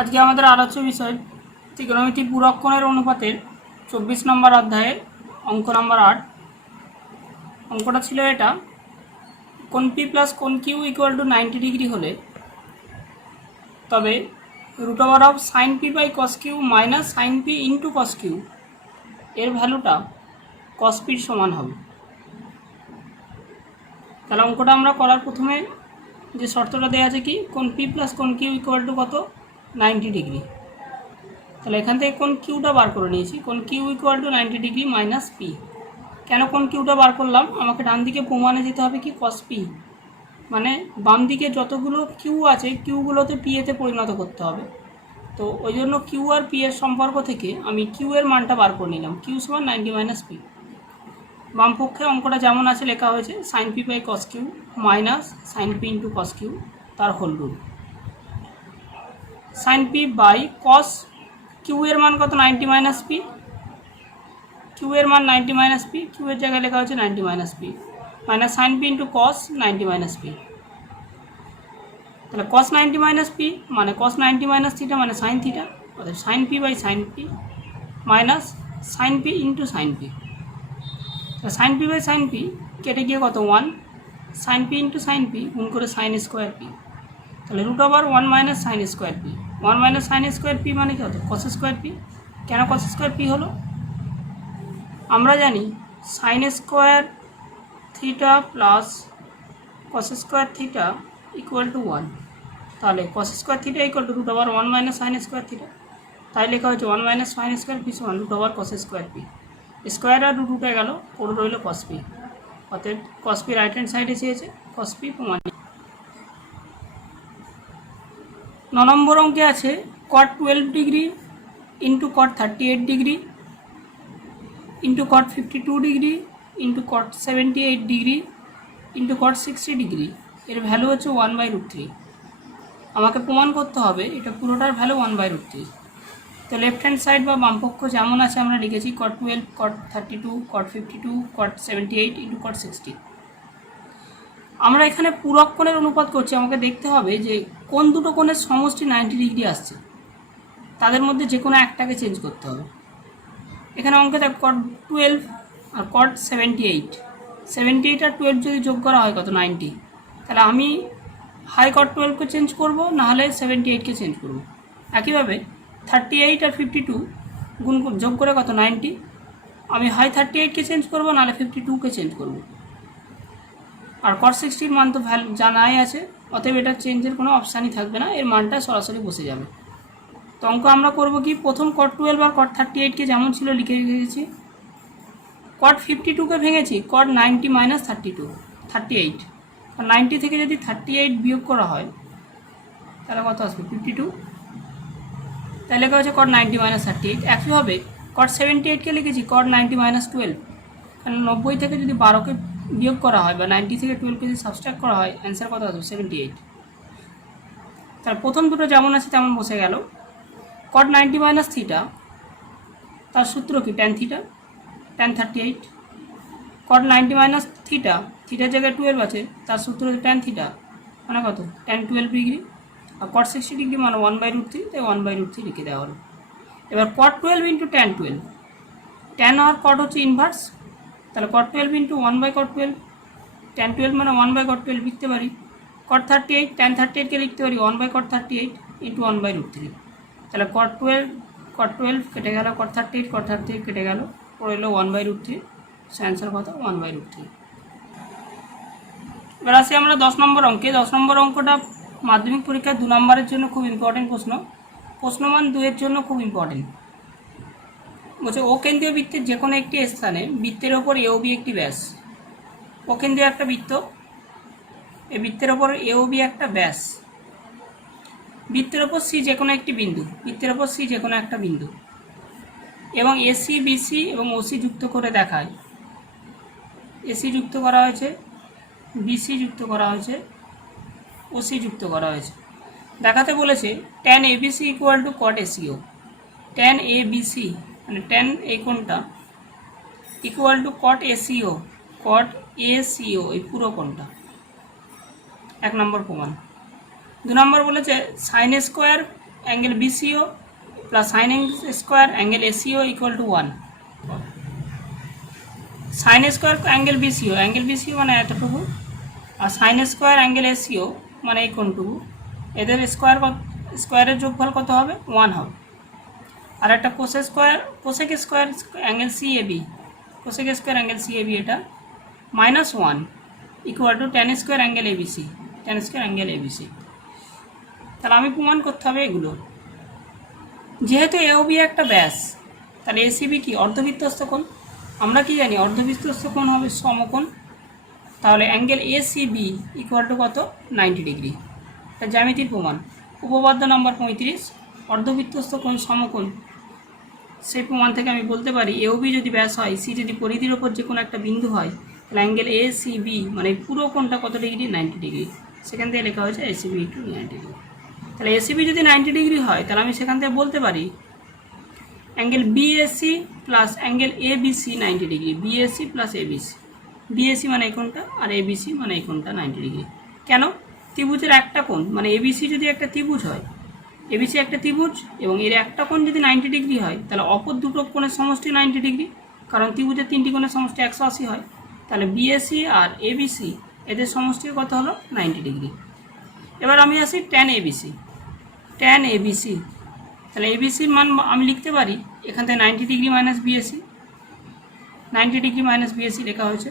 আজকে আমাদের আলোচ্য বিষয় ত্রিকোণমিতি পূরক কোণের অনুপাতের 24 নম্বর অধ্যায়ের অঙ্ক নম্বর 8। অঙ্কটা ছিল এটা, কোণ পি প্লাস কোণ কিউ ইকুয়াল টু 90 ডিগ্রি হলে তবে root over of sine P by cos Q minus sine P into cos Q এর ভ্যালুটা কস পির সমান হবে। তাহলে অঙ্কটা আমরা করার প্রথমে যে শর্তটা দেওয়া আছে কি, কোণ পি প্লাস কোণ কিউ ইকুয়াল টু কত, 90 ডিগ্রি। তাহলে এখান থেকে কোণ কিউটা বার করে নিয়েছি, কোণ Q equal to 90 degree minus P. কেন কোণ কিউটা বার করলাম, আমাকে ডান দিকে প্রমাণে যেতে হবে কি কস পি, মানে বাম দিকে যতগুলো কিউ আছে কিউগুলোতে পি এতে পরিণত করতে হবে। তো ওই জন্য কিউ আর পি এর সম্পর্ক থেকে আমি কিউ এর মানটা বার করে নিলাম, কিউ সমান 90 মাইনাস পি। বাম পক্ষে অঙ্কটা যেমন আছে লেখা হয়েছে sine P by cos Q minus sine P into cos Q তার whole root. Sine P by cos Q এর মান কত, 90 মাইনাস পি। কিউ এর মান 90 মাইনাস পি, কিউ এর জায়গায় লেখা হচ্ছে 90 minus P minus sine P into cos 90 minus P. তাহলে কস 90 মাইনাস পি মানে কস 90 মাইনাস থিটা মানে সাইন থিটা, অর্থাৎ sine P by sine P minus sine P into sine P. তাহলে sine P by sine P কেটে গিয়ে কত 1, sine P into sine P গুণ করে সাইন স্কোয়ার পি। তাহলে root over 1 minus sine square P, 1 minus sine square P মানে কি হতো কস স্কোয়ার পি। কেন কস স্কোয়ার পি হলো, আমরা জানি sine square theta plus cos square theta equal to 1। তাহলে cos square theta equal to root over 1 minus sine square theta, তাই লেখা হচ্ছে 1 মাইনাস সাইন স্কোয়ার পি সমান root over cos square P. Square আর root উঠে গেল, পড়ে রইল কস পি, অর্থাৎ কস পি রাইট হ্যান্ড সাইডে চেয়েছে, কস পি প্রমাণ। 9 নম্বর অঙ্কে আছে কট 12 degree into cot 38 degree into cot 52 degree into cot 78 degree into cot 60 degree এর ভ্যালু হচ্ছে 1/√3। আমাকে প্রমাণ করতে হবে এটা পুরোটার ভ্যালু 1/√3। তো লেফট হ্যান্ড সাইড বা বামপক্ষ যেমন আছে আমরা লিখেছি কট 12, কট 32, কট 52, কট 78 ইন্টু কট 60। আমরা এখানে পূরক কোণের অনুপাত করছি, আমাকে দেখতে হবে যে কোন দুটো কোণের সমষ্টি 90 ডিগ্রি আসছে, তাদের মধ্যে যে কোনো একটাকে চেঞ্জ করতে হবে। এখানে অঙ্কে দেখ কট 12 আর কট 78, 78 আর 12 যদি যোগ করা হয় কত 90। তাহলে আমি হাই কট 12কে চেঞ্জ করব, নাহলে 78কে চেঞ্জ করব। একইভাবে 38 আর 52 গুণ যোগ করে কত 90, আমি হাই 38কে চেঞ্জ করব, নাহলে 52কে চেঞ্জ করব। আর কট 60 মান তো ভ্যালু জানাই আছে, অতএব এটা চেঞ্জের কোনো অপশানই থাকবে না, এর মানটা সরাসরি বসে যাবে। তো অঙ্ক আমরা করব কি, প্রথম কট 12 আর কট 38কে যেমন ছিল লিখে রেখেছি, কট 52কে ভেঙেছি কট 90 মাইনাস 38। আর 90 থেকে যদি 38 বিয়োগ করা হয় তাহলে কত আসবে 52, তাহলে লেখা হচ্ছে কট 90 মাইনাস 38। একইভাবে কট 78কে লিখেছি কট 90 মাইনাস 12, কারণ 90 থেকে যদি 12কে বিয়োগ করা হয় বা 90 থেকে 12কে যদি সাবস্ট্রাক্ট করা হয় অ্যান্সার কত আসবে 78। তার প্রথম দুটো যেমন আছে তেমন বসে গেল। কট 90 মাইনাস থিটা তার সূত্র কি ট্যান থিটা, ট্যান 38। কট 90 মাইনাস থিটা, থিটার জায়গায় 12 আছে, তার সূত্র হচ্ছে ট্যান থিটা মানে কত ট্যান 12 ডিগ্রি। আর কট 60 ডিগ্রি মানে 1/√3, তাই 1/√3 লিখে দেওয়া হলো। এবার কট 12 ইন্টু ট্যান 12, ট্যান আর কট হচ্ছে ইনভার্স, তাহলে কট 12 ইন্টু 1/cot 12, ট্যান 12 মানে 1/cot 12 লিখতে পারি। কট 38, ট্যান 38কে লিখতে পারি 1/cot 38 ইন্টু 1/√3। তাহলে কট 12 কেটে গেল, কট 38 কেটে গেল, রইল 1/√3, সে অ্যান্সার কত 1/√3। এবার আসি আমরা 10 নম্বর অঙ্কে। 10 নম্বর অঙ্কটা মাধ্যমিক পরীক্ষায় 2 নম্বরের জন্য খুব ইম্পর্টেন্ট প্রশ্ন, প্রশ্নমান 2 এর জন্য খুব ইম্পর্টেন্ট। বলছে ও কেন্দ্রীয় বৃত্তের যে কোনো একটি স্থানে বৃত্তের ওপর এ ও বি একটি ব্যাস। ও কেন্দ্রীয় একটা বৃত্ত, এই বৃত্তের ওপর এ ও বি একটা ব্যাস, বৃত্তের ওপর সি যে কোনো একটি বিন্দু, বৃত্তের ওপর সি যে কোনো একটা বিন্দু, এবং এসি বিসি এবং ওসি যুক্ত করে দেখায়। এসি যুক্ত করা হয়েছে, বিসি যুক্ত করা হয়েছে, ওসি যুক্ত করা হয়েছে। দেখাতে বলেছে tan ABC equal to cot ACO. Tan ABC মানে ট্যান এই কোণটা equal to cot ACO, cot ACO এই পুরো কোণটা। 1 নম্বর প্রমাণ। 2 নম্বর বলেছে sine square angle BCO plus sine square angle ACO equal to 1। Sine square angle BCO মানে এতটুকু, আর সাইন স্কোয়ার অ্যাঙ্গেল এসিও মানে এই কোণটুকু, এদের স্কোয়ারের যোগফল কত হবে? 1 হবে। আর একটা কোসেক স্কোয়ার অ্যাঙ্গেল সিএবি এটা -1 equal to tan square angle ABC. তাহলে আমি প্রমাণ করতে হবে এগুলো। যেহেতু এওবি একটা ব্যাস, তাহলে এসিবি কি? অর্ধবৃত্তস্থ কোণ। আমরা কি জানি? অর্ধবৃত্তস্থ কোণ হবে সমকোণ। তাহলে অ্যাঙ্গেল এসিবি ইকুয়াল টু কত? 90 ডিগ্রি। এটা জ্যামিতির প্রমাণ। উপপাদ্য নম্বর 35, অর্ধবৃত্তস্থ কোণ সমকোণ। সেই প্রমাণ থেকে আমি বলতে পারি এওবি যদি ব্যাস হয়, সি যদি পরিধির ওপর যে কোনো একটা বিন্দু হয়, তাহলে অ্যাঙ্গেল এসিবি মানে পুরো কোণটা কত ডিগ্রি? 90 ডিগ্রি। সেখান থেকে লেখা হয়েছে এসিবি ইন্টু 90 ডিগ্রি। তাহলে এসিবি যদি 90 ডিগ্রি হয়, তাহলে আমি সেখান থেকে বলতে পারি angle BAC plus angle ABC 90 degree. BAC plus ABC, BAC মানে এই কোণটা আর এবিসি মানে এই কোণটা 90 ডিগ্রি। কেন? ত্রিভুজের একটা কোণ মানে এবিসি যদি একটা ত্রিভুজ হয়, এবিসি একটা ত্রিভুজ এবং এর একটা কোণ যদি 90 ডিগ্রি হয়, তাহলে অপর দুটো কোণের সমষ্টি 90 ডিগ্রি, কারণ ত্রিভুজের তিনটি কোণের সমষ্টি 180 হয়। তাহলে বিএসি আর এবিসি এদের সমষ্টি কত হলো? 90 ডিগ্রি। এবার আমি আসি ট্যান এবিসি। তাহলে এবিসির মান আমি লিখতে পারি এখান থেকে 90 degree minus BAC, 90 degree minus BAC লেখা হয়েছে।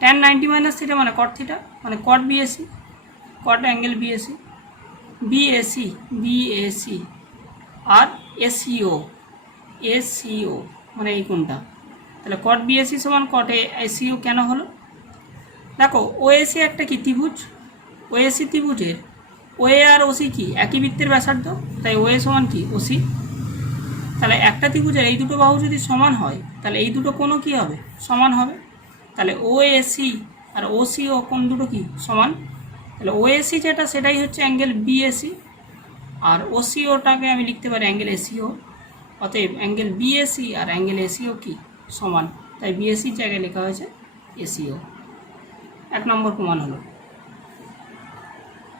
ট্যান 90 মাইনাস থিটা মানে কট থিটা, মানে কট বিএসি, কট অ্যাঙ্গেল বিএসি আর এসিও মানে এই কোণটা। তাহলে কট বিএসি সমান কট এসিও কেন হলো? দেখো ওএসি একটা কি ত্রিভুজ, ওএসি ত্রিভুজের ওএ আর ওসি কি? একই বৃত্তের ব্যাসার্ধ, তাই ওএ সমান কি? ওসি। তাহলে একটা ত্রিভুজের এই দুটো বাহু যদি সমান হয়, তাহলে এই দুটো কোণও কী হবে? সমান হবে। তাহলে ওএসি আর ওসিও কোণ দুটো কি? সমান। তাহলে ওএসি যেটা সেটাই হচ্ছে অ্যাঙ্গেল বিএসি, আর ওসিওটাকে আমি লিখতে পারি অ্যাঙ্গেল এসিও। অতএব অ্যাঙ্গেল বিএসি আর অ্যাঙ্গেল এসিও কি? সমান। তাই বিএসির জায়গায় লেখা হয়েছে এসিও। 1 নম্বর প্রমাণ হলো।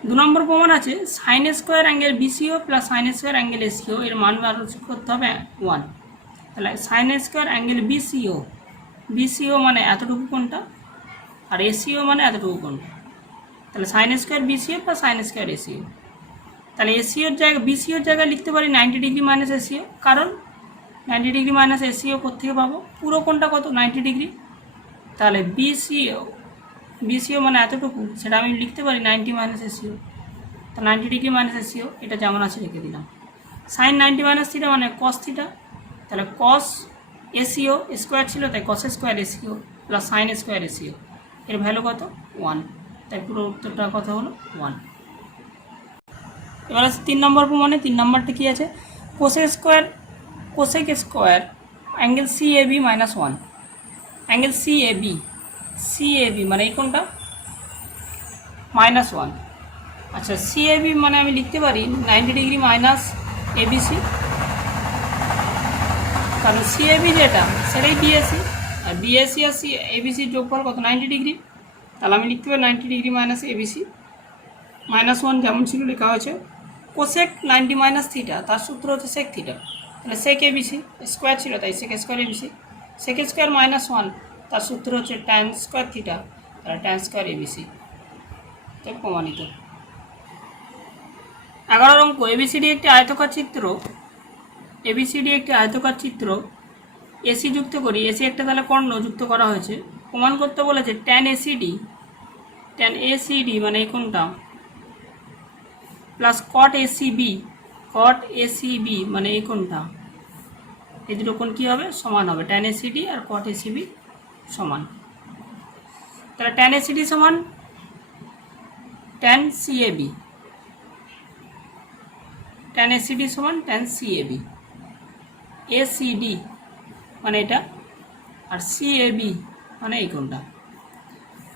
2 নম্বর প্রমাণ আছে sine square angle BCO plus sine square angle ACO এর মান বার করতে হবে 1। তাহলে সাইন স্কোয়ার অ্যাঙ্গেল বিসিও মানে এতটুকু কোণটা, আর এসিও মানে এতটুকু কোণটা। তাহলে sine square বিসিও plus sine square SEO. তাহলে বিসিওর জায়গায় লিখতে পারি 90 ডিগ্রি মাইনাস এসিও, কারণ 90 ডিগ্রি মাইনাস এসিও কোত্থেকে পাবো? পুরো কোণটা কত? 90 ডিগ্রি। তাহলে বিসিও মানে এতটুকু, সেটা আমি লিখতে পারি 90 মাইনাস এসিও। তা 90 ডিগ্রি মাইনাস এসিও এটা যেমন আছে রেখে দিলাম। সাইন 90 মাইনাস থিটা মানে কস থিটা, তাহলে কস এসিও স্কোয়ার ছিল, তাই cos square SEO plus sine square SEO এর ভ্যালু কত? 1। তাই পুরো উত্তরটা কত হলো? 1। এবার আছে 3 নম্বর প্রমাণে। 3 নম্বরটা কী আছে? Cosec square angle CAB minus 1। Angle CAB মানে এই কোণটা -1। আচ্ছা, সিএবি মানে আমি লিখতে পারি 90 ডিগ্রি মাইনাস এবিসি, কারণ সিএবি যেটা সেটাই বিএসি, আর বিএসি আর এবিসির যোগফল কত? 90 ডিগ্রি। তাহলে আমি লিখতে পারি 90 ডিগ্রি মাইনাস এবিসি -1 যেমন ছিল লেখা হয়েছে। কোসেক 90 মাইনাস থিটা, তার সূত্র হচ্ছে সেক থিটা, তাহলে সেক এবিসি স্কোয়ার ছিল, তাই sec square ABC. Sec square -1 তার সূত্র হচ্ছে ট্যান স্কোয়ার থিটা, তাহলে ট্যান স্কোয়ার এবিসি। তাই প্রমাণিত। 11 অঙ্ক। এবিসিডি একটি আয়তকার চিত্র, এসি যুক্ত করি। এসি একটা তাহলে কর্ণ যুক্ত করা হয়েছে। প্রমাণ করতে বলেছে ট্যান এসিডি মানে এই কোণটা প্লাস কট এসিবি মানে এই কোণটা, এই দুটো কোণ কী হবে? সমান হবে। ট্যান এসিডি আর কট এসিবি সমান। তাহলে ট্যান এসিডি সমান ট্যান সিএবি, ট্যান এসিডি সমান ট্যান সিএবি। এসিডি মানে এটা আর সিএবি মানে এই কোণটা।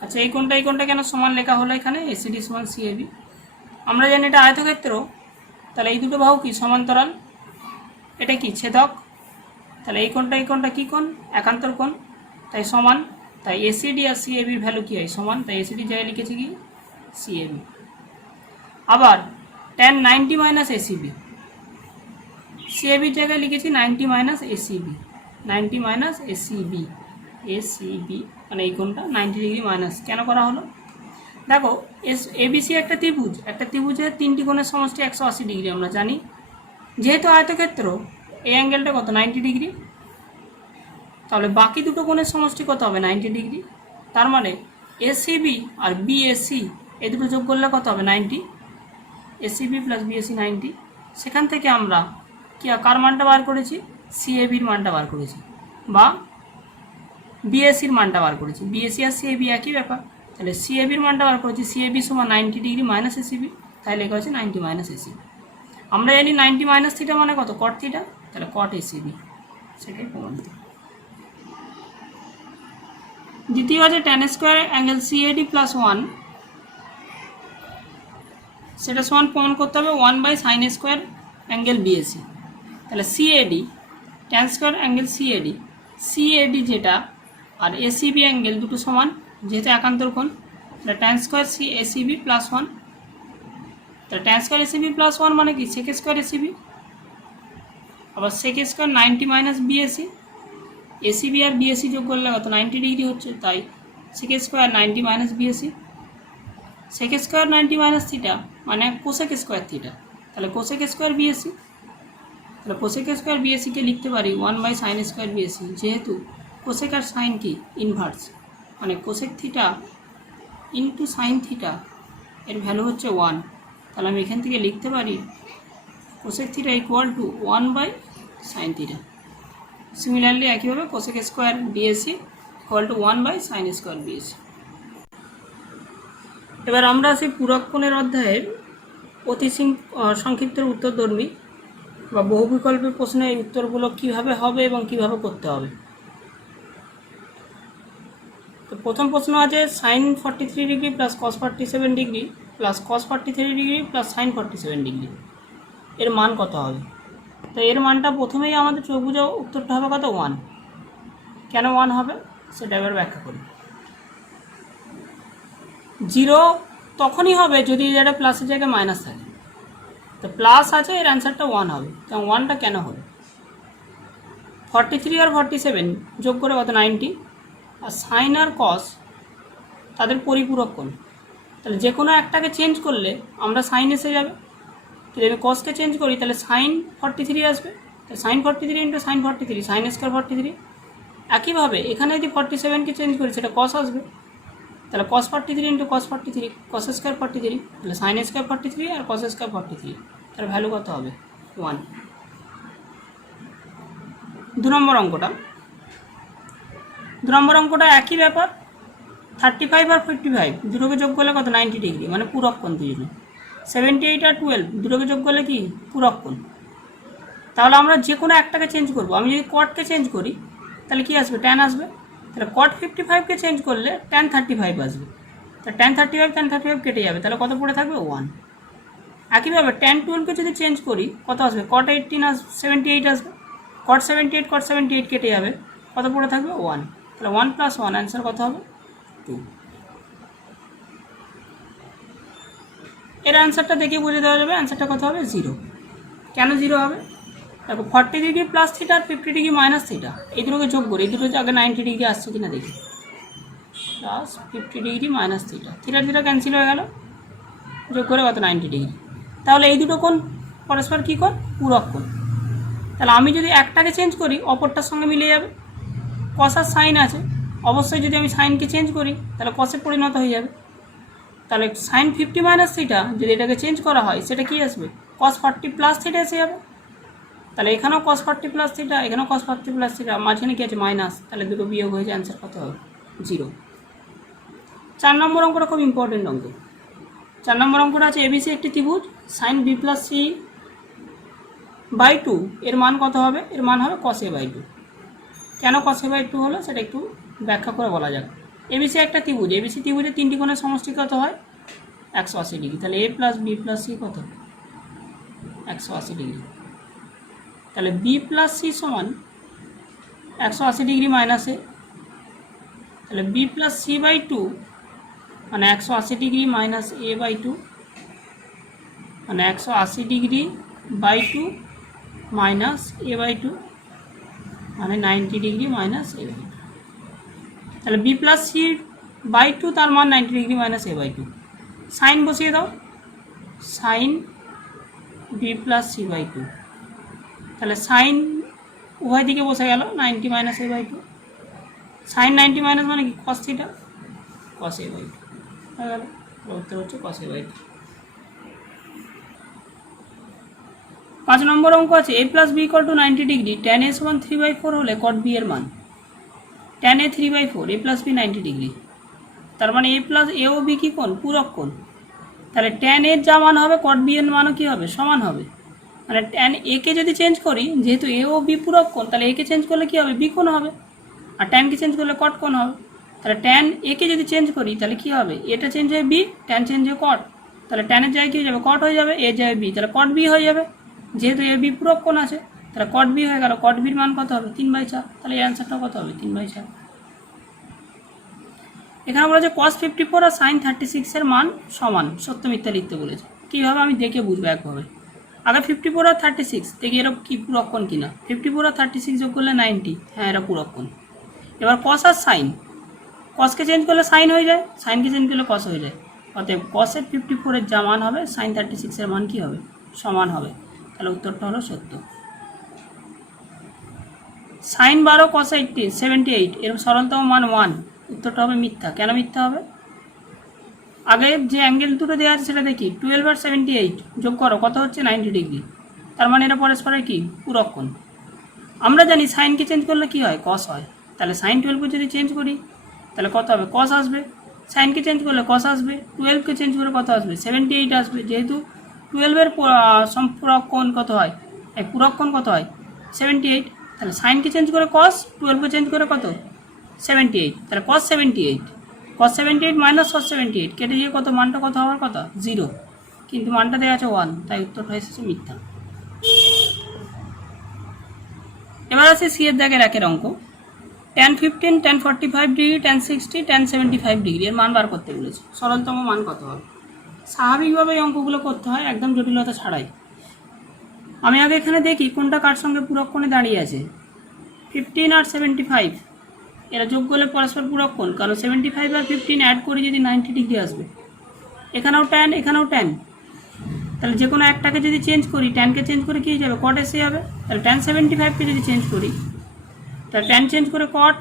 আচ্ছা, এই কোণটা কেন সমান লেখা হলো এখানে? এসিডি সমান সিএবি। আমরা জানি এটা আয়তক্ষেত্র, তাহলে এই দুটো বাহু কি? সমান্তরাল। এটা কি? ছেদক। তাহলে এই কোণটা কী কোণ? একান্তর কোণ, তাই সমান। তাই এসিডি আর সিএবির ভ্যালু কী হয়? সমান। তাই এসিডির জায়গায় লিখেছি কি? সিএবি। আবার tan 90 মাইনাস এসিবি, সিএবির জায়গায় লিখেছি 90 minus ACB, 90 minus ACB, ACB মানে এই কোণটা 90 ডিগ্রি মাইনাস কেন করা হলো? দেখো এবিসি একটা ত্রিভুজ, একটা ত্রিভুজের তিনটি কোণের সমষ্টি 180 ডিগ্রি আমরা জানি। যেহেতু আয়তক্ষেত্র এই অ্যাঙ্গেলটা কত 90 ডিগ্রি, তাহলে বাকি দুটো কোণের সমষ্টি কত হবে 90 ডিগ্রি। তার মানে এসিবি আর বিএসি এই দুটো যোগ করলে কত হবে 90, এসিবি প্লাস বিএসি 90। সেখান থেকে আমরা কি কার মানটা বার করেছি, সিএবির মানটা বার করেছি বা বিএসির মানটা বার করেছি। বিএসি আর সিএবি একই ব্যাপার, তাহলে সিএবির মানটা বার করেছি, সিএবি সমান 90 ডিগ্রি মাইনাস এসিবি, তাই লেখা হচ্ছে 90 মাইনাস এসিবি। আমরা জানি 90 মাইনাস থিটা মানে কত কট থিটা, তাহলে কট এসিবি, সেটাই প্রমাণ। দ্বিতীয় আছে tan square angle CAD plus 1, সেটা সমান প্রমাণ করতে হবে 1/sin স্কোয়ার অ্যাঙ্গেল বিএসি। তাহলে CAD tan square angle CAD, CAD যেটা আর এসিবি অ্যাঙ্গেল দুটো সমান, যেহেতু একান্তর কোণ, তাহলে tan square C ACB plus 1, তাহলে tan স্কোয়ার এসিবি প্লাস 1 মানে কি sec স্কোয়ার এসিবি, আবার sec square 90 minus BAC, ACB আর বিএসি যোগ করলে কত 90 ডিগ্রি হচ্ছে, তাই sec square 90 minus BAC, sec square 90 minus theta মানে cosec স্কোয়ার থিটা, তাহলে cosec স্কোয়ার বিএসি, তাহলে cosec স্কোয়ার বিএসিকে লিখতে পারি 1/sin স্কোয়ার বিএসি, যেহেতু cosec আর sin কি ইনভার্স, মানে cosec theta into sine theta এর ভ্যালু হচ্ছে 1, তাহলে আমি এখান থেকে লিখতে পারি cosec theta equal two 1/sin theta. Similarly একইভাবে cosec square BAC equal to 1/sin square BAC. এবার আমরা আসি পূরক কোণের অধ্যায়ের অতি সংক্ষিপ্ত উত্তরধর্মী বা বহু বিকল্পের প্রশ্নের এই উত্তরগুলো কীভাবে হবে এবং কিভাবে করতে হবে। তো প্রথম প্রশ্ন আছে sin 43 degree plus cos 47 degree plus cos 43 degree plus sin 47 degree এর মান কত হবে? তো এর মানটা প্রথমেই আমাদের চোখ বুঝে উত্তরটা হবে কত 1। কেন 1 হবে সেটা এবার ব্যাখ্যা করি। 0 তখনই হবে যদি এটা প্লাসের জায়গায় মাইনাস থাকে, তো প্লাস আছে এর অ্যান্সারটা 1 হবে। তো 1টা কেন হলো? 43 আর 47 যোগ করে কত 90, আর সাইন আর কস তাদের পরিপূরক কোণ, তাহলে যে কোনো একটাকে চেঞ্জ করলে আমরা সাইন এসে যাবে। যদি আমি কসকে চেঞ্জ করি তাহলে সাইন 43 আসবে, তাহলে sine 43 into sine 43 sine square 43। একইভাবে এখানে যদি 47কে চেঞ্জ করি সেটা কস আসবে, তাহলে cos 43 into cos 43 cos square 43, তাহলে সাইন স্কোয়ার 43 আর cos স্কোয়ার 43, তার ভ্যালু কত হবে 1। 2 নম্বর অঙ্কটা একই ব্যাপার, 35 আর 55 দুটোকে যোগ করলে কত 90 ডিগ্রি মানে পূরক কোণ দুজনে। 78 আর 12 দুটোকে যোগ করলে কি পূরক কোণ। তাহলে আমরা যে কোনো একটাকে চেঞ্জ করব। আমি যদি কটকে চেঞ্জ করি তাহলে কি আসবে tan আসবে, তাহলে cot 55কে চেঞ্জ করলে tan 35 আসবে, তাহলে tan 35 কেটে যাবে, তাহলে কত পড়ে থাকবে 1। একইভাবে tan 12কে যদি চেঞ্জ করি কত আসবে cot 78 আসবে, cot 78 কেটে যাবে, কত পড়ে থাকবে 1, তাহলে 1 + 1 অ্যান্সার কত হবে 2। এর অ্যান্সারটা দেখে বুঝে দেওয়া যাবে অ্যান্সারটা কত হবে 0। কেন 0 হবে? দেখো 40 ডিগ্রি প্লাস থিটা আর 50 ডিগ্রি মাইনাস থিটা এই দুটোকে যোগ করি, এই দুটো আগে 90 ডিগ্রি আসছে কিনা দেখি, plus 50 degree minus theta, theta cancel হয়ে গেল, যোগ করে কত 90 ডিগ্রি। তাহলে এই দুটো কোণ পরস্পর কী কোণ পূরক কোণ। তাহলে আমি যদি একটাকে চেঞ্জ করি অপরটার সঙ্গে মিলে যাবে। কস আর সাইন আছে, অবশ্যই যদি আমি সাইনকে চেঞ্জ করি তাহলে কসে পরিণত হয়ে যাবে, তাহলে সাইন 50 মাইনাস থিটা যদি এটাকে চেঞ্জ করা হয় সেটা কি আসবে cos 40 প্লাস থিটা এসে যাবে, তাহলে এখানেও cos 40 প্লাস থিটা, এখানেও cos 40 প্লাস থিটা, মাঝখানে কি আছে মাইনাস, তাহলে দুটো বিয়োগ হয়েছে, অ্যান্সার কত হবে 0। 4 নম্বর অঙ্কটা খুব ইম্পর্টেন্ট অঙ্ক। 4 নম্বর অঙ্কটা আছে এবিসি একটি ত্রিভুজ sine B plus C by 2 এর মান কত হবে? এর মান হবে cos a বাই 2। কেন cos a বাই 2 হলো সেটা একটু ব্যাখ্যা করে বলা যাক। এবিসি একটা ত্রিভুজ, এবিসি ত্রিভুজে তিনটি কোণের সমষ্টি কত হয় 180 ডিগ্রি, তাহলে a plus B plus C কত 180 ডিগ্রি, তাহলে বি প্লাস সি সমান 180 ডিগ্রি মাইনাস এ, তাহলে বি প্লাস সি বাই 2 মানে 180 ডিগ্রি মাইনাস এ বাই 2 মানে 180 degree by 2 minus A by 2 মানে 90 ডিগ্রি মাইনাস এ বাই 2। তাহলে বি প্লাস সি বাই 2 তার মান 90 degree minus A by 2। Sine বসিয়ে দাও, sine B plus C by 2। তাহলে sine উভয় দিকে বসে গেল 90 minus A by 2। Sine 90 minus মানে কি cos theta, cos A by 2 হয়ে গেল। উত্তর হচ্ছে কস এ বাই 2। 5 নম্বর অঙ্ক আছে A plus B equal to 90 degree tan A সমান 3/4 হলে কট বি এর মান। Tan A 3/4, A plus B 90 degree, তার মানে এ প্লাস এ ও বি কি কোণ, পূরক কোণ। তাহলে ট্যান এর যা মান হবে কট বি এর মানও কী হবে, সমান হবে। মানে ট্যান এ কে যদি চেঞ্জ করি, যেহেতু এ ও বি পূরক কোণ, তাহলে এ কে চেঞ্জ করলে কী হবে, বি কোণ হবে, আর ট্যানকে চেঞ্জ করলে কট কোণ হবে। তাহলে ট্যান এ কে যদি চেঞ্জ করি তাহলে কী হবে, এটা চেঞ্জ হয়ে বি, ট্যান চেঞ্জ হয়ে কট, তাহলে ট্যানের জায়গায় কী হয়ে যাবে, কট হয়ে যাবে, এ জায়গায় বি, তাহলে কট বি হয়ে যাবে। যেহেতু এ বি পূরক কোণ আছে, তাহলে কট বি হয়ে গেল। কট বির মান কত হবে, 3/4। তাহলে এই অ্যান্সারটা কত হবে, 3/4। এখানে বলা যে কস 54 আর সাইন 36 এর মান সমান, সত্য মিথ্যা লিখতে বলেছে। কীভাবে আমি দেখে বুঝবো একভাবে। আগে 54 আর 36 দেখি এরা কি পূরক কোণ কিনা। 54 আর 36 যোগ করলে 90, হ্যাঁ এরা পূরক কোণ। এবার কস আর সাইন, কসকে চেঞ্জ করলে সাইন হয়ে যায়, সাইনকে চেঞ্জ করলে কস হয়ে যায়। অতএব কসের 54 এর যা মান হবে সাইন 36 এর মান কী হবে, সমান হবে। তাহলে উত্তরটা হলো সত্য। সাইন 12 কস 78 এর সরলতম মান 1, উত্তরটা হবে মিথ্যা। কেন মিথ্যা হবে, আগে যে অ্যাঙ্গেল দুটো দেওয়া আছে সেটা দেখি। 12 আর 78 যোগ করো, কত হচ্ছে, 90 ডিগ্রি। তার মানে এটা পরস্পরের কি, পূরক কোণ। আমরা জানি সাইনকে চেঞ্জ করলে কি হয়, কস হয়। তাহলে সাইন 12কে যদি চেঞ্জ করি তাহলে কত হবে, কস আসবে। সাইনকে চেঞ্জ করলে কস আসবে, 12কে চেঞ্জ করে কত আসবে, 78 আসবে। যেহেতু 12-এর সম্পূরক কোণ কত হয়, এই পূরক কোণ কত হয়, 78। তাহলে সাইনকে চেঞ্জ করে কস, 12কে চেঞ্জ করে কত, 78। তাহলে কস 78, কস 78 মাইনাস কস 78 কেটে গিয়ে কত, মানটা কত হওয়ার কথা, 0, কিন্তু মানটা দেওয়া আছে 1, তাই উত্তরটা এসেছে মিথ্যা। এবার আছে সি এর দাগের একের অঙ্ক। tan 15, tan 45 degree, tan 60, tan 75 degree এর মান বার করতে বলেছে। সরলতম মান কত হবে। স্বাভাবিকভাবে এই অঙ্কগুলো করতে হয়, একদম জটিলতা ছাড়াই। আমি আগে এখানে দেখি কোনটা কার সঙ্গে পূরক কোণে দাঁড়িয়ে আছে। 15 আর 75 এরা যোগ করলে পরস্পর পূরক কোণ, কারণ 75 আর 15 অ্যাড করে যদি 90 ডিগ্রি আসবে। এখানেও ট্যান, এখানেও ট্যান, তাহলে যে কোনো একটাকে যদি চেঞ্জ করি, ট্যানকে চেঞ্জ করে কী যাবে, কট এসে যাবে। তাহলে ট্যান 75কে যদি চেঞ্জ করি, তাহলে ট্যান চেঞ্জ করে কট,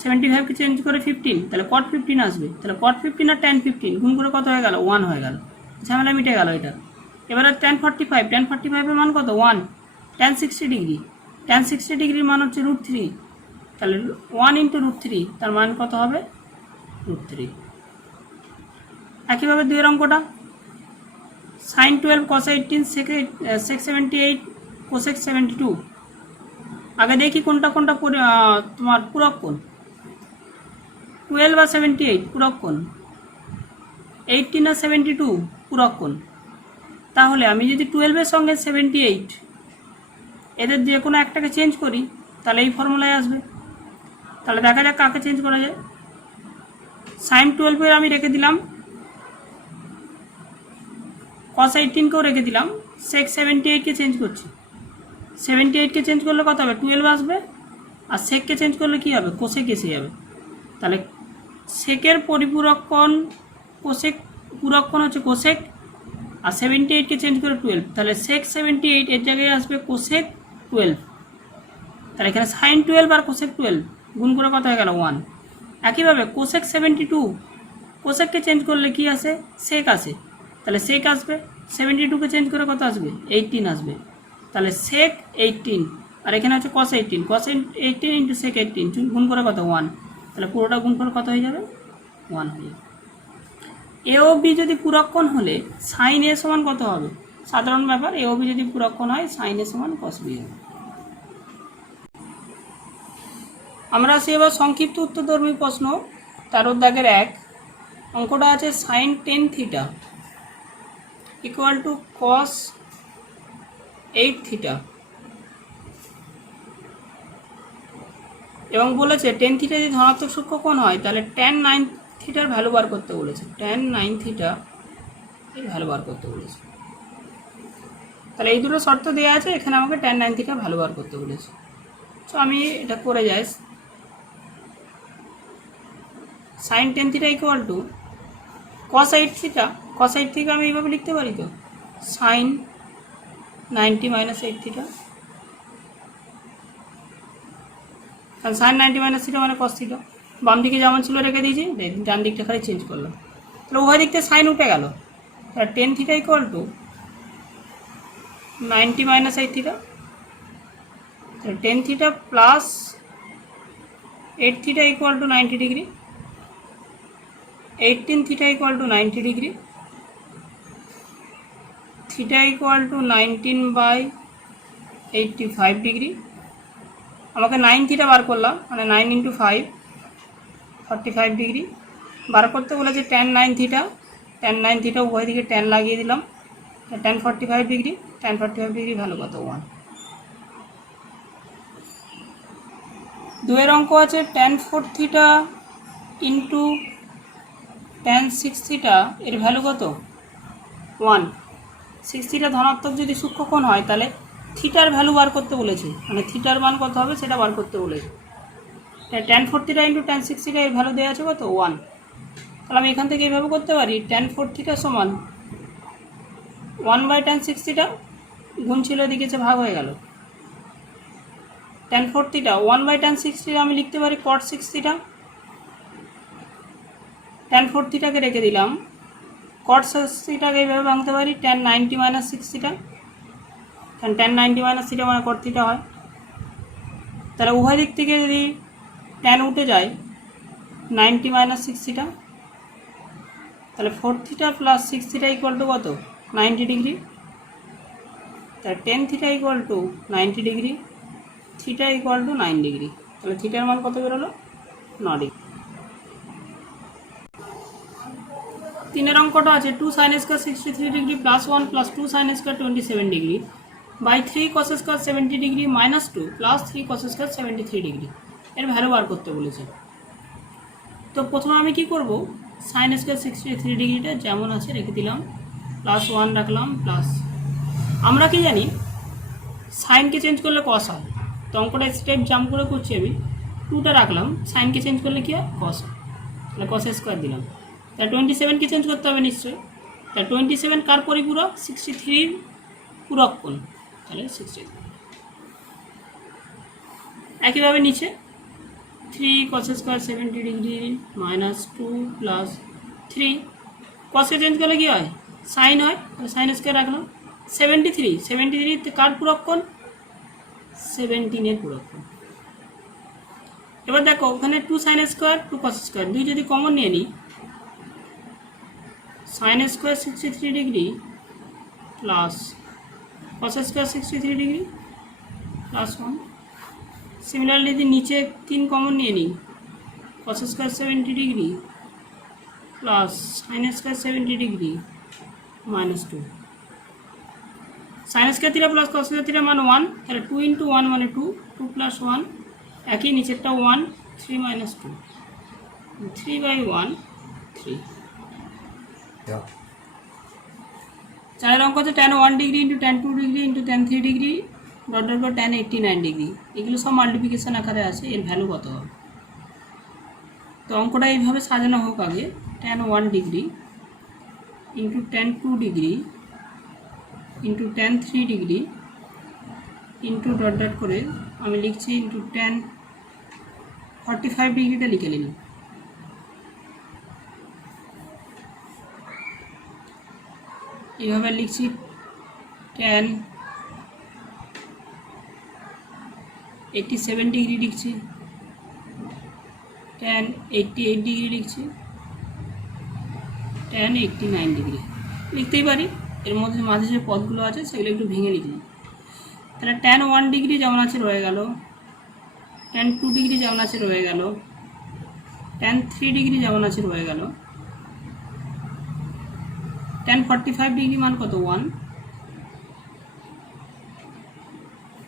75কে চেঞ্জ করে 15, তাহলে কট 15 আসবে। তাহলে কট 15 আর ট্যান 15 গুণ করে কত হয়ে গেল, 1 হয়ে গেল, ঝামেলা মিটে গেল এটা। এবারে ট্যান 45, ট্যান 45-এর মান কত, 1। ট্যান 60 ডিগ্রি, ট্যান 60 ডিগ্রির মান হচ্ছে √3, তাহলে 1 × √3, তার মান কত হবে, √3। একইভাবে 2-এর অঙ্কটা, সাইন 12 কস 18 সেক 78 কোসেক 72। আগে দেখি কোনটা কোনটা তোমার পূরক কোণ। 12 আর 78 পূরক কোণ, 18 আর 72 পূরক কোণ। তাহলে আমি যদি 12-এর সঙ্গে 78 এদের যে কোনো একটাকে চেঞ্জ করি তাহলে এই ফর্মুলায় আসবে। তাহলে দেখা যাক কাকে চেঞ্জ করা যায়। সাইন 12-এর আমি রেখে দিলাম, কস 18কেও রেখে দিলাম, সেক 78কে চেঞ্জ করছি। 78কে চেঞ্জ করলে কত হবে, 12 আসবে, আর সেককে চেঞ্জ করলে কী হবে, কোসেক এসে যাবে। তাহলে সেকের পরিপূরক কোণ কোসেক, পূরক কোণ হচ্ছে কোসেক, আর 78কে চেঞ্জ করে 12, তাহলে সেক 78 এর জায়গায় আসবে কোসেক 12। তাহলে এখানে সাইন 12 আর কোসেক 12 গুণ করে কত হয়ে গেল, 1। একইভাবে কোসেক 72, কোসেককে চেঞ্জ করলে কি আসে, সেক আসে, তাহলে সেক আসবে। 72কে চেঞ্জ করে কত আসবে, 18 আসবে, তাহলে সেক 18, আর এখানে হচ্ছে কস 18, কস 18 ইন্টু সেক 18 গুণ করে কত, 1। তাহলে পুরোটা গুণ করে কত হয়ে যাবে, 1 হয়ে যাবে। এ ও বি যদি পূরক কোণ হলে সাইন এ সমান কত হবে, সাধারণ ব্যাপার। এ ও বি যদি পূরক কোণ হয় সাইন এ সমান কস বি হবে। আমরা আসি এবার সংক্ষিপ্ত উত্তরধর্মী প্রশ্ন, 13 দাগের 1। অঙ্কটা আছে sine 10 theta equal to cos 8 theta, এবং বলেছে 10 থিটা যদি ধনাত্মক সূক্ষ্মকোণ হয় তাহলে tan 9 থিটার ভ্যালু বার করতে বলেছে। tan 9 থিটা এর ভ্যালু বার করতে বলেছে। তাহলে এই দুটো শর্ত দেওয়া আছে, এখানে আমাকে tan 90 ভ্যালু বার করতে বলেছে। সো আমি এটা করে যাই। sin tan θ equal to cos 8θ। cos 8θ আমি এইভাবে লিখতে পারি তো, sin 90 মাইনাস 8θ, কারণ sin 90 মাইনাস θ মানে cos θ। বাম দিকে যেমন ছিল রেখে দিয়েছি, ডান দিকটা খালি চেঞ্জ করলাম, তাহলে উভয় দিক থেকে সাইন উঠে গেল। তাহলে tan θ ইকুয়াল টু 90 মাইনাস 8θ, তাহলে tan θ plus 8θ equal to 90 degree, 18θ equal to 90 degree, θ equal to 19/85 degree. আমাকে 9θ বার করলাম, মানে 9 × 5 45 ডিগ্রি বার করতে বলেছে। tan 9θ, tan 9θ উভয় দিকে tan লাগিয়ে দিলাম, tan 45 degree, tan 45 degree value কত 1। দুয়ের অঙ্ক আছে tan 4θ ইন্টু tan 6θ, এর ভ্যালু কত 1। 6θ ধনাত্মক যদি সূক্ষ্মকোণ হয় তাহলে থিটার ভ্যালু বার করতে বলেছে, মানে থিটার মান কত হবে সেটা বার করতে বলেছে। tan 4θ ইন্টু tan 6θ এর ভ্যালু দেওয়া আছে কত 1। তাহলে আমি এখান থেকে এইভাবে করতে পারি, tan 4θ সমান 1/tan 6θ, গুণ ছিল এদিকে যে ভাগ হয়ে গেল। tan 4θ 1/tan 6θ আমি লিখতে পারি cot 6θ। tan 4θ কে রেখে দিলাম, cot 6θ কে এইভাবে ভাঙতে পারি tan 90 মাইনাস 6θ, কারণ tan 90 মাইনাস θ মানে cot θ হয়। তাহলে উভয় দিক থেকে যদি tan উঠে যায় 90 মাইনাস 6θ, তাহলে 4θ প্লাস 6θ ইকুয়াল টু কত 90 ডিগ্রি। তাহলে tan θ equal to 90 degree, θ equal to 9 degree. তাহলে থিটার মান কত বেরোলো 9 ডিগ্রি। তিনের অঙ্কটা আছে 2 sin square 63 degree plus 1 plus 2 sin square 27 degree by 3 cos square 70 degree minus 2 plus 3 cos square 73 degree, এর ভ্যালু বার করতে বলেছে। তো প্রথমে আমি কি করব, sin স্কয়ার 63 ডিগ্রিটা যেমন আছে রেখে দিলাম, প্লাস 1 রাখলাম, প্লাস আমরা কি জানি সাইনকে চেঞ্জ করলে cos হয়, তো অঙ্কটা স্টেপ জাম্প করে করছি আমি। 2টা রাখলাম, সাইনকে চেঞ্জ করলে কি হয় cos হয়, তাহলে cos স্কয়ার দিলাম। তাহলে 27কে চেঞ্জ করতে হবে নিশ্চয়ই, তাহলে 27 কার পরিপূরক 63 পূরক কোণ, তাহলে 63। একইভাবে নিচে 3 cos square 70 degree minus 2 plus 3, cosকে চেঞ্জ করলে কী হয় সাইন হয়, সাইন স্কয়ার রাখলাম। 73 কার পূরক কোণ 17 পূরক কোণ। এবার দেখো ওখানে 2 sin স্কয়ার 2 cos স্কয়ার, দুই যদি কমন নিয়ে নিই, sin square 63 degree plus cos square 63 degree plus 1। Similarly যদি নিচে 3 কমন নিয়ে নিই, cos square 70 degree plus sin square 70 degree minus 2। sin square theta plus cos square theta মান 1, তাহলে 2 × 1 মানে 2, 2 প্লাস 1, একই নিচেরটা 1, 3 মাইনাস 2, 3/1 3। চারের অঙ্ক হচ্ছে tan 1 degree into tan 2 degree into tan 3 degree dot dot dot tan 89 degree, এগুলো সব মাল্টিপ্লিকেশন আকারে আছে, এর ভ্যালু কত হবে। তো অঙ্কটা এইভাবে সাজানো হোক, আগে tan 1 degree into tan 2 degree into tan 3 degree into dot dot করে আমি লিখছি ইন্টু tan 45 ডিগ্রিটা লিখে নিলাম। এইভাবে লিখছি tan 87 ডিগ্রি লিখছি, tan 88 ডিগ্রি লিখছি, tan 89 ডিগ্রি লিখতেই পারি। এর মধ্যে মাঝে যে পদগুলো আছে সেগুলো একটু ভেঙে লিখলাম। তাহলে tan 1 ডিগ্রি যেমন আছে রয়ে গেল, tan 2 ডিগ্রি যেমন আছে রয়ে গেল, tan 3 ডিগ্রি যেমন আছে রয়ে গেল, tan 45 ডিগ্রি মান কত 1,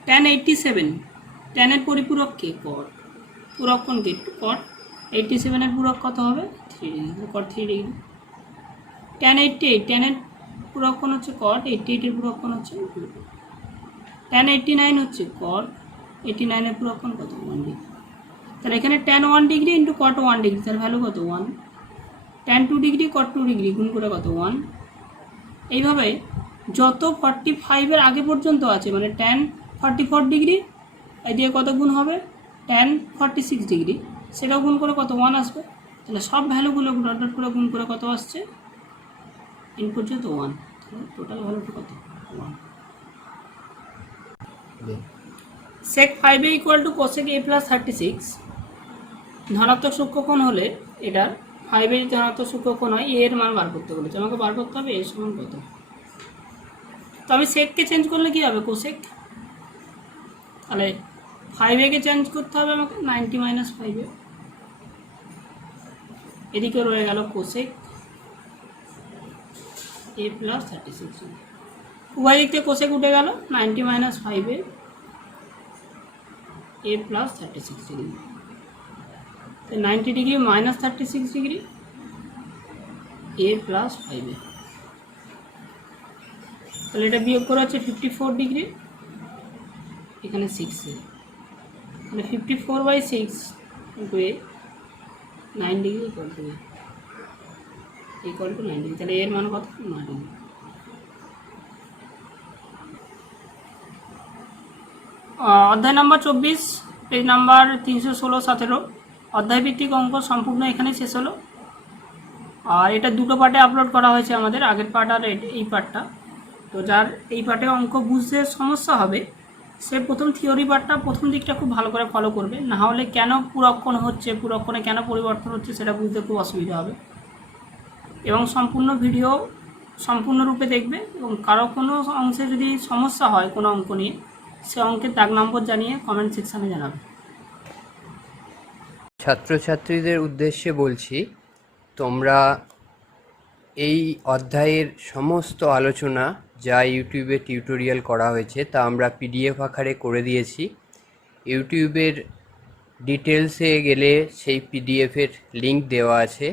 tan 87 tan এর পরিপূরক কে cot, পূরক কোণ কে cot, 87 এর পূরক কত হবে 3 degree, cot 3 degree. tan 88 tan এর পুরক্ষণ হচ্ছে কট, 88-এর পুরক্ষণ হচ্ছে tan 89 হচ্ছে কট 89-এর পুরক্ষণ কত 1 ডিগ্রি। তাহলে এখানে tan 1 degree into cot 1 degree, তার ভ্যালু কত 1। tan 2 ডিগ্রি কট 2 ডিগ্রি গুণ করে কত 1। এইভাবে যত 45-এর আগে পর্যন্ত আছে মানে tan 44 ডিগ্রি এই দিয়ে কত গুণ হবে tan 46 ডিগ্রি, সেটাও গুণ করে কত 1 আসবে। তাহলে সব ভ্যালুগুলো ডট ডট করে গুণ করে কত আসছে ইন পর্যন্ত 1, তাহলে টোটাল ভ্যালুটা কত 1। sec 5a equal to cosec a plus 36 ধনাত্মক সূক্ষ্মকোণ হলে এটার 5a যদি ধনাত্মক সূক্ষ্মকোণ হয় a এর মান বার করতে বলেছে, আমাকে বার করতে হবে a সমান কত। তো আমি সেককে চেঞ্জ করলে কী হবে কোসেক, তাহলে 5a-কে চেঞ্জ করতে হবে আমাকে 90 মাইনাস 5a, এদিকে রয়ে গেল কোসেক a প্লাস 36। উভয় দিক থেকে কোসেক উঠে গেল 90 minus 5a a plus 36 degree. তো 90 degree minus 36 degree a plus 5a, তাহলে এটা বিয়োগ করা হচ্ছে 54 ডিগ্রি, এখানে 6a, মানে 54/6 into a 9 degree equal to a 9 degree. তাহলে এর মান কত 9 ডিগ্রি। অধ্যায় নম্বর 24 পেজ নাম্বার 316-17 অধ্যায়ভিত্তিক অঙ্ক সম্পূর্ণ এখানেই শেষ হলো। আর এটা দুটো পার্টে আপলোড করা হয়েছে আমাদের, আগের পার্ট আর এই পার্টটা। তো যার এই পার্টে অঙ্ক বুঝতে সমস্যা হবে সে প্রথম থিওরি পার্টটা প্রথম দিকটা খুব ভালো করে ফলো করবে, না হলে কেন পুরক্ষণ হচ্ছে পুরক্ষণে কেন পরিবর্তন হচ্ছে সেটা বুঝতে খুব অসুবিধা হবে। এবং সম্পূর্ণ ভিডিও সম্পূর্ণরূপে দেখবে, এবং কারো কোনো অংশে যদি সমস্যা হয় কোনো অঙ্ক নিয়ে সে অঙ্কের দাগ নম্বর জানিয়ে কমেন্ট সেকশানে জানাবে। ছাত্রছাত্রীদের উদ্দেশ্যে বলছি, তোমরা এই অধ্যায়ের সমস্ত আলোচনা যা ইউটিউবে টিউটোরিয়াল করা হয়েছে তা আমরা পিডিএফ আকারে করে দিয়েছি। ইউটিউবের ডিটেলসে গেলে সেই পিডিএফের লিঙ্ক দেওয়া আছে,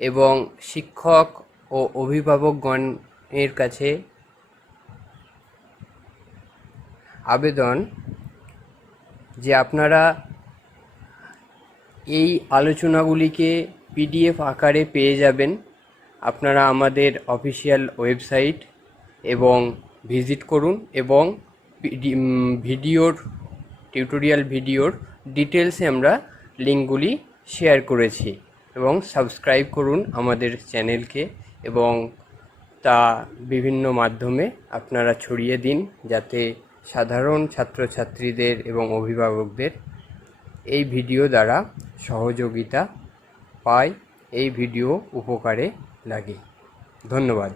এবং শিক্ষক ও অভিভাবকগণের কাছে আবেদন যে আপনারা এই আলোচনাগুলিকে পিডিএফ আকারে পেয়ে যাবেন। আপনারা আমাদের অফিসিয়াল ওয়েবসাইট এবং ভিজিট করুন, এবং টিউটোরিয়াল ভিডিওর ডিটেলসে আমরা লিঙ্কগুলি শেয়ার করেছি, এবং সাবস্ক্রাইব করুন আমাদের চ্যানেলকে, এবং তা বিভিন্ন মাধ্যমে আপনারা ছড়িয়ে দিন যাতে সাধারণ ছাত্রছাত্রীদের এবং অভিভাবকদের এই ভিডিও দ্বারা সহযোগিতা পায়, এই ভিডিও উপকারে লাগে। ধন্যবাদ।